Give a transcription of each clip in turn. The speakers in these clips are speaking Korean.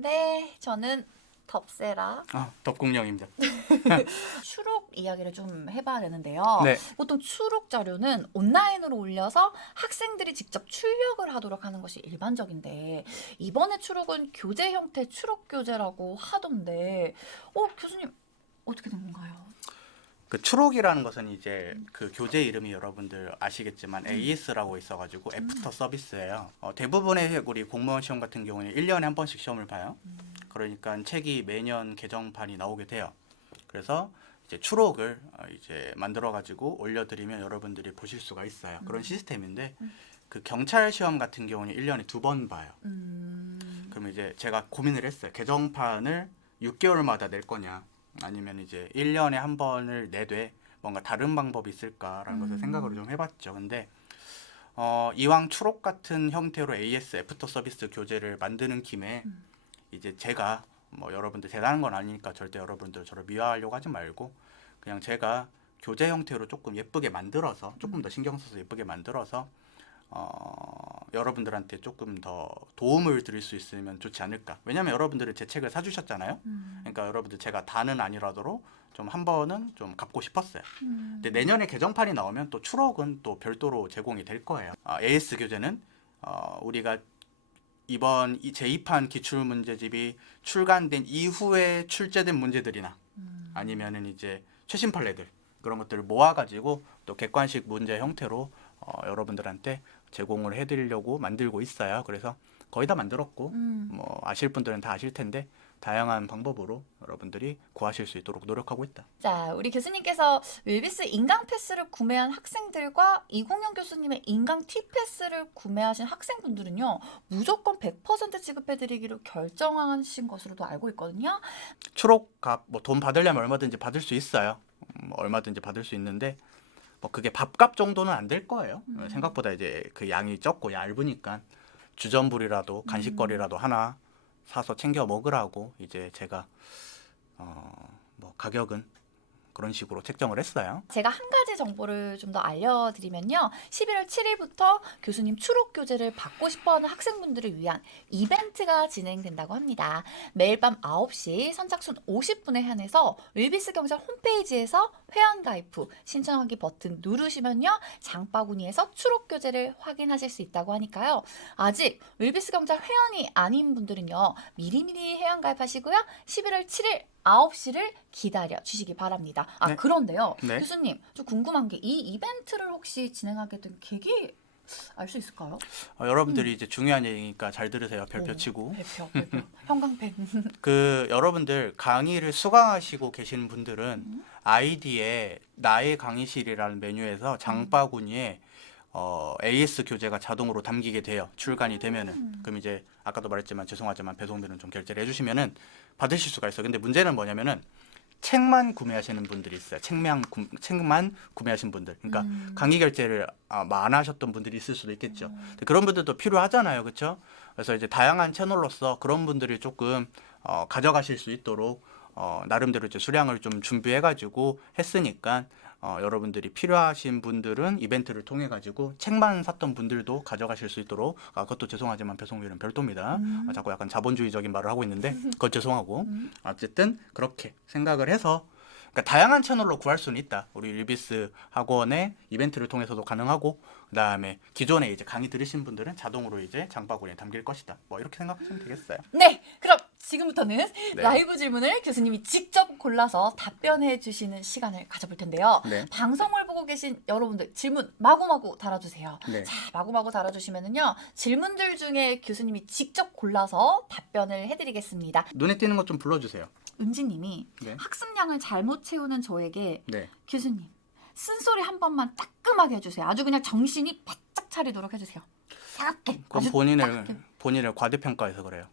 네, 저는 덥세라. 덕공룡입니다. 추록 이야기를 좀 해봐야 되는데요. 네. 보통 추록 자료는 온라인으로 올려서 학생들이 직접 출력을 하도록 하는 것이 일반적인데 이번에 추록은 교재 형태 추록 교재라고 하던데 교수님 어떻게 된 건가요? 그 추록이라는 것은 이제 그 교재 이름이 여러분들 아시겠지만 AS라고 있어가지고 애프터 서비스예요. 대부분의 우리 공무원 시험 같은 경우는 1년에 한 번씩 시험을 봐요. 그러니까 책이 매년 개정판이 나오게 돼요. 그래서 이제 추록을 이제 만들어가지고 올려드리면 여러분들이 보실 수가 있어요. 그런 시스템인데 그 경찰 시험 같은 경우는 1년에 2번 봐요. 그럼 이제 제가 고민을 했어요. 개정판을 6개월마다 낼 거냐 아니면 이제 1년에 한 번을 내되 뭔가 다른 방법이 있을까라는 것을 생각을 좀 해봤죠. 근데 이왕 추록 같은 형태로 AS 애프터 서비스 교재를 만드는 김에 이제 제가 뭐 여러분들 대단한 건 아니니까 절대 여러분들 저를 미화하려고 하지 말고 그냥 제가 교재 형태로 조금 예쁘게 만들어서 조금 더 신경 써서 예쁘게 만들어서 여러분들한테 조금 더 도움을 드릴 수 있으면 좋지 않을까. 왜냐하면 여러분들은 제 책을 사주셨잖아요. 그러니까 여러분들 제가 다는 아니라도 좀 한 번은 좀 갚고 싶었어요. 근데 내년에 개정판이 나오면 또 추록은 또 별도로 제공이 될 거예요. AS 교재는 우리가 이번 제2판 기출문제집이 출간된 이후에 출제된 문제들이나 아니면은 이제 최신 판례들 그런 것들을 모아가지고 또 객관식 문제 형태로 여러분들한테 제공을 해드리려고 만들고 있어요. 그래서 거의 다 만들었고 뭐 아실 분들은 다 아실 텐데 다양한 방법으로 여러분들이 구하실 수 있도록 노력하고 있다. 자, 우리 교수님께서 윌비스 인강 패스를 구매한 학생들과 이공영 교수님의 인강 티 패스를 구매하신 학생분들은요 무조건 100% 지급해드리기로 결정하신 것으로도 알고 있거든요. 추록 값 뭐 돈 받으려면 얼마든지 받을 수 있어요. 얼마든지 받을 수 있는데 뭐 그게 밥값 정도는 안 될 거예요. 생각보다 이제 그 양이 적고 얇으니까 주전부리라도 간식거리라도 하나 사서 챙겨 먹으라고 이제 제가 뭐 가격은 그런 식으로 책정을 했어요. 제가 한 가지 정보를 좀 더 알려드리면요. 11월 7일부터 교수님 추록 교재를 받고 싶어하는 학생분들을 위한 이벤트가 진행된다고 합니다. 매일 밤 9시 선착순 50분에 한해서 윌비스 경찰 홈페이지에서 회원가입 후 신청하기 버튼 누르시면요. 장바구니에서 추록 교재를 확인하실 수 있다고 하니까요. 아직 윌비스 경찰 회원이 아닌 분들은요. 미리미리 회원가입하시고요. 11월 7일 9시를 기다려 주시기 바랍니다. 네. 그런데요. 네. 교수님, 좀 궁금한 게 이 이벤트를 혹시 진행하게 된 계기 알 수 있을까요? 여러분들이 이제 중요한 얘기니까 잘 들으세요. 별표 치고. 별표. 형광펜. 그 여러분들 강의를 수강하시고 계시는 분들은 아이디에 나의 강의실이라는 메뉴에서 장바구니에 AS 교재가 자동으로 담기게 돼요. 출간이 되면은. 그럼 이제 아까도 말했지만 죄송하지만 배송비는 좀 결제를 해주시면은 받으실 수가 있어요. 근데 문제는 뭐냐면은 책만 구매하시는 분들이 있어요. 책만 구매하신 분들. 그러니까 강의 결제를 안 하셨던 분들이 있을 수도 있겠죠. 근데 그런 분들도 필요하잖아요. 그렇죠? 그래서 이제 다양한 채널로서 그런 분들이 조금 가져가실 수 있도록 나름대로 이제 수량을 좀 준비해가지고 했으니까 여러분들이 필요하신 분들은 이벤트를 통해 가지고 책만 샀던 분들도 가져가실 수 있도록 그것도 죄송하지만 배송비는 별도입니다. 자꾸 약간 자본주의적인 말을 하고 있는데 그것 죄송하고 어쨌든 그렇게 생각을 해서 그러니까 다양한 채널로 구할 수는 있다. 우리 윌비스 학원의 이벤트를 통해서도 가능하고 그다음에 기존에 이제 강의 들으신 분들은 자동으로 이제 장바구니에 담길 것이다. 뭐 이렇게 생각하시면 되겠어요. 네, 그럼 지금부터는 네. 라이브 질문을 교수님이 직접 골라서 답변해 주시는 시간을 가져볼 텐데요. 네. 방송을 보고 계신 여러분들 질문 마구마구 달아주세요. 네. 자, 마구마구 달아주시면은요. 질문들 중에 교수님이 직접 골라서 답변을 해드리겠습니다. 눈에 띄는 것 좀 불러주세요. 은지님이 네. 학습량을 잘못 채우는 저에게 네. 교수님 쓴소리 한 번만 따끔하게 해주세요. 아주 그냥 정신이 바짝 차리도록 해주세요. 따갑게. 그건 아주 본인을 과대평가해서 그래요.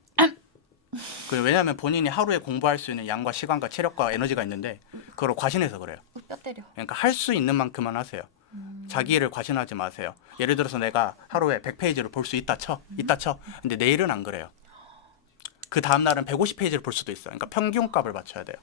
왜냐하면 본인이 하루에 공부할 수 있는 양과 시간과 체력과 에너지가 있는데 그걸 과신해서 그래요. 뼈 때려. 그러니까 할 수 있는 만큼만 하세요. 자기 일을 과신하지 마세요. 예를 들어서 내가 하루에 100페이지를 볼 수 있다 쳐. 근데 내일은 안 그래요. 그 다음 날은 150페이지를 볼 수도 있어요. 그러니까 평균값을 맞춰야 돼요.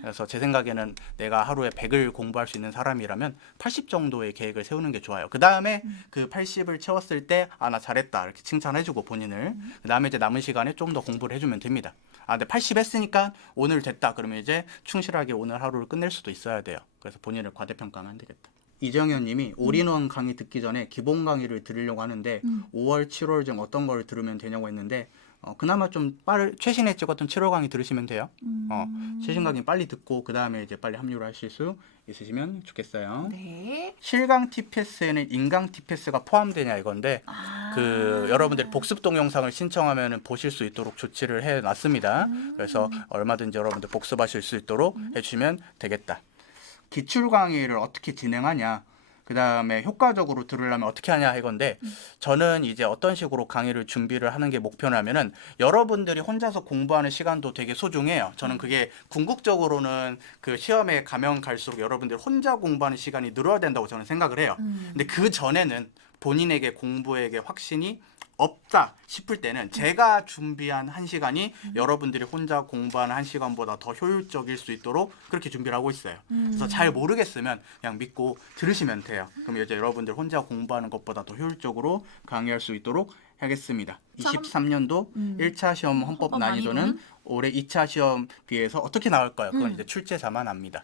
그래서 제 생각에는 내가 하루에 100을 공부할 수 있는 사람이라면 80 정도의 계획을 세우는 게 좋아요. 그 다음에 그 80을 채웠을 때 아, 나 잘했다 이렇게 칭찬해주고 본인을 그 다음에 이제 남은 시간에 좀 더 공부를 해주면 됩니다. 아, 근데 80 했으니까 오늘 됐다. 그러면 이제 충실하게 오늘 하루를 끝낼 수도 있어야 돼요. 그래서 본인을 과대평가하면 안 되겠다. 이정현 님이 올인원 강의 듣기 전에 기본 강의를 들으려고 하는데 5월, 7월 중 어떤 걸 들으면 되냐고 했는데 그나마 좀 최신에 찍었던 7월 강의 들으시면 돼요. 최신 강의 빨리 듣고 그 다음에 이제 빨리 합류를 하실 수 있으시면 좋겠어요. 네. 실강 TPS에는 인강 TPS가 포함되냐 이건데 그 여러분들이 복습 동영상을 신청하면 보실 수 있도록 조치를 해놨습니다. 그래서 얼마든지 여러분들 복습하실 수 있도록 해주시면 되겠다. 기출 강의를 어떻게 진행하냐, 그 다음에 효과적으로 들으려면 어떻게 하냐 이건데 저는 이제 어떤 식으로 강의를 준비를 하는 게 목표냐면은 여러분들이 혼자서 공부하는 시간도 되게 소중해요. 저는 그게 궁극적으로는 그 시험에 가면 갈수록 여러분들이 혼자 공부하는 시간이 늘어야 된다고 저는 생각을 해요. 근데 그 전에는 본인에게 공부에게 확신이 없다 싶을 때는 제가 준비한 1시간이 여러분들이 혼자 공부하는 1시간보다 더 효율적일 수 있도록 그렇게 준비를 하고 있어요. 그래서 잘 모르겠으면 그냥 믿고 들으시면 돼요. 그럼 이제 여러분들 혼자 공부하는 것보다 더 효율적으로 강의할 수 있도록 하겠습니다. 23년도 1차 시험 헌법 난이도는 올해 2차 시험 비해서 어떻게 나올까요? 그건 이제 출제자만 압니다.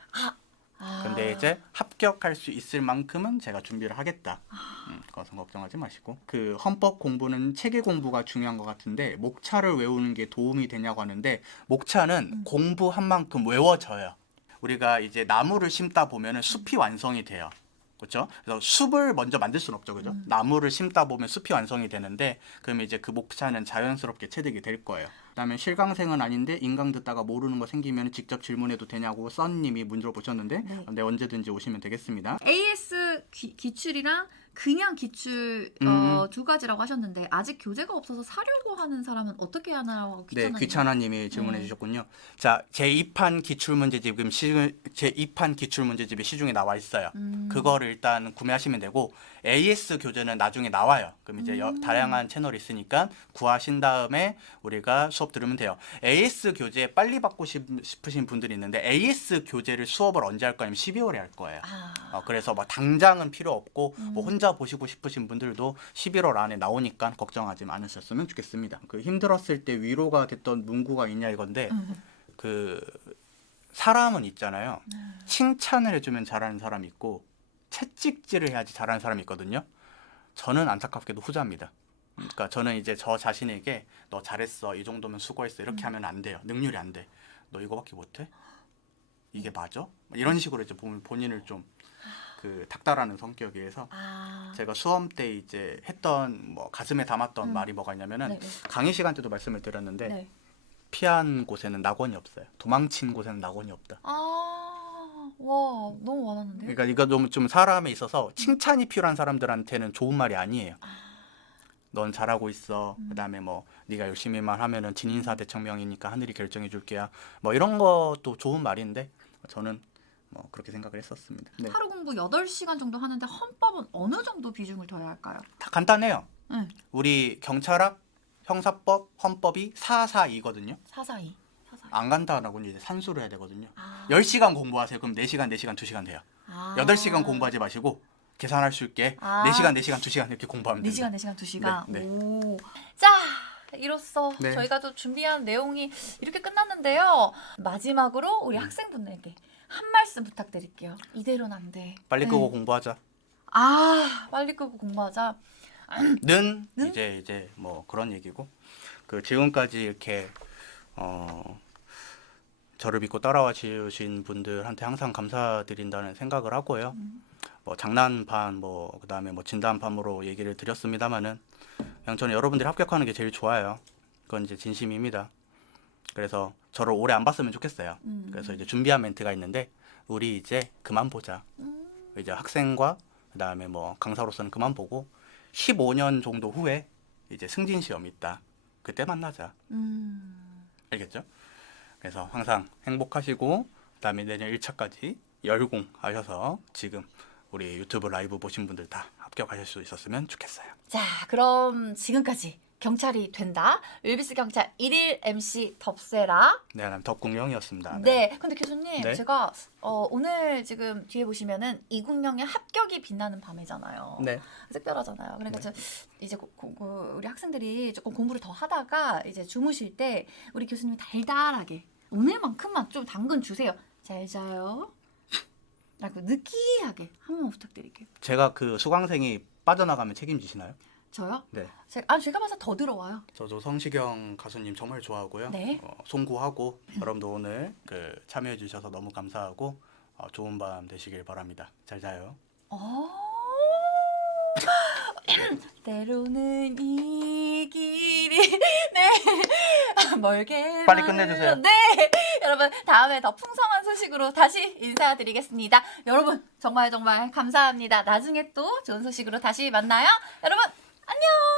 근데 이제 합격할 수 있을 만큼은 제가 준비를 하겠다. 그것은 걱정하지 마시고. 그 헌법 공부는 체계 공부가 중요한 것 같은데 목차를 외우는 게 도움이 되냐고 하는데 목차는 공부한 만큼 외워져요. 우리가 이제 나무를 심다 보면은 숲이 완성이 돼요. 그렇죠? 그래서 숲을 먼저 만들 수는 없죠, 그죠? 나무를 심다 보면 숲이 완성이 되는데 그러면 이제 그 목차는 자연스럽게 체득이 될 거예요. 그다음에 실강생은 아닌데 인강 듣다가 모르는 거 생기면 직접 질문해도 되냐고 썬님이 문제로 보셨는데 네, 언제든지 오시면 되겠습니다. AS 기출이랑 그냥 기출 두 가지라고 하셨는데 아직 교재가 없어서 사려고 하는 사람은 어떻게 하나라고 네, 귀찮아요? 귀찮아님이 질문해 주셨군요. 자, 제2판 기출문제집 지금 제2판 기출문제집이 시중에 나와 있어요. 그거를 일단 구매하시면 되고 AS 교재는 나중에 나와요. 그럼 이제 다양한 채널이 있으니까 구하신 다음에 우리가 수업 들으면 돼요. AS 교재 빨리 받고 싶으신 분들이 있는데 AS 교재를 수업을 언제 할 거냐면 12월에 할 거예요. 그래서 뭐 당장은 필요 없고 뭐 혼자 보시고 싶으신 분들도 11월 안에 나오니까 걱정하지 않으셨으면 좋겠습니다. 그 힘들었을 때 위로가 됐던 문구가 있냐 이건데 그 사람은 있잖아요. 칭찬을 해주면 잘하는 사람이 있고 채찍질을 해야지 잘하는 사람이 있거든요. 저는 안타깝게도 후자입니다. 그러니까 저는 이제 저 자신에게 너 잘했어, 이 정도면 수고했어 이렇게 하면 안 돼요. 능률이 안 돼. 너 이거밖에 못해? 이게 맞아? 이런 식으로 이제 본인을 좀 그 닥달하는 성격이어서 제가 수험 때 이제 했던 뭐 가슴에 담았던 말이 뭐가 있냐면은 네. 강의 시간 때도 말씀을 드렸는데 네. 피한 곳에는 낙원이 없어요. 도망친 곳에는 낙원이 없다. 와 너무 와닿는데요? 그러니까 이거 좀 사람에 있어서 칭찬이 필요한 사람들한테는 좋은 말이 아니에요. 넌 잘하고 있어. 그다음에 뭐 네가 열심히만 하면은 진인사 대청명이니까 하늘이 결정해 줄게야. 뭐 이런 것도 좋은 말인데 저는 뭐 그렇게 생각을 했었습니다. 네. 하루 공부 8시간 정도 하는데 헌법은 어느 정도 비중을 둬야 할까요? 다 간단해요. 네. 우리 경찰학, 형사법, 헌법이 442거든요. 442. 안 간다라고는 이제 산수를 해야 되거든요. 10시간 공부하세요. 그럼 4시간, 4시간, 2시간 돼요. 8시간 공부하지 마시고 계산할 수 있게 4시간, 4시간, 2시간 이렇게 공부하면 됩니다. 4시간, 4시간, 2시간. 네, 네. 오. 자, 이로써 네. 저희가 또 준비한 내용이 이렇게 끝났는데요. 마지막으로 우리 학생분들에게 한 말씀 부탁드릴게요. 이대로는 안 돼. 빨리 끄고 공부하자. 빨리 끄고 공부하자. 는 이제 뭐 그런 얘기고 그 지금까지 이렇게 저를 믿고 따라와 주신 분들한테 항상 감사드린다는 생각을 하고요. 뭐 장난반 뭐 그다음에 뭐 진단반으로 얘기를 드렸습니다마는 그냥 저는 여러분들이 합격하는 게 제일 좋아요. 그건 이제 진심입니다. 그래서 저를 오래 안 봤으면 좋겠어요. 그래서 이제 준비한 멘트가 있는데 우리 이제 그만 보자. 이제 학생과 그다음에 뭐 강사로서는 그만 보고 15년 정도 후에 이제 승진 시험이 있다. 그때 만나자. 알겠죠? 그래서 항상 행복하시고 그다음에 내년 1차까지 열공하셔서 지금 우리 유튜브 라이브 보신 분들 다 합격하실 수 있었으면 좋겠어요. 자, 그럼 지금까지 경찰이 된다. 을비스 경찰 1일 MC 덥세라. 네, 덕궁영이었습니다. 네. 근데 교수님, 네. 제가 오늘 지금 뒤에 보시면은 이국영의 합격이 빛나는 밤이잖아요. 네. 특별하잖아요. 그러니까 이제 우리 학생들이 조금 공부를 더 하다가 이제 주무실 때 우리 교수님이 달달하게 오늘만큼만 좀 당근 주세요. 잘 자요. 라고 느끼하게 한 번 부탁드릴게요. 제가 그 수강생이 빠져나가면 책임지시나요? 저요? 네. 제가 봐서 더 들어와요. 저도 성시경 가수님 정말 좋아하고요. 네. 송구하고 여러분도 오늘 그 참여해 주셔서 너무 감사하고 좋은 밤 되시길 바랍니다. 잘 자요. 때로는 이 길이 네 멀게 빨리 끝내주세요. 네 여러분 다음에 더 풍성한 소식으로 다시 인사드리겠습니다. 여러분 정말 감사합니다. 나중에 또 좋은 소식으로 다시 만나요. 여러분 안녕.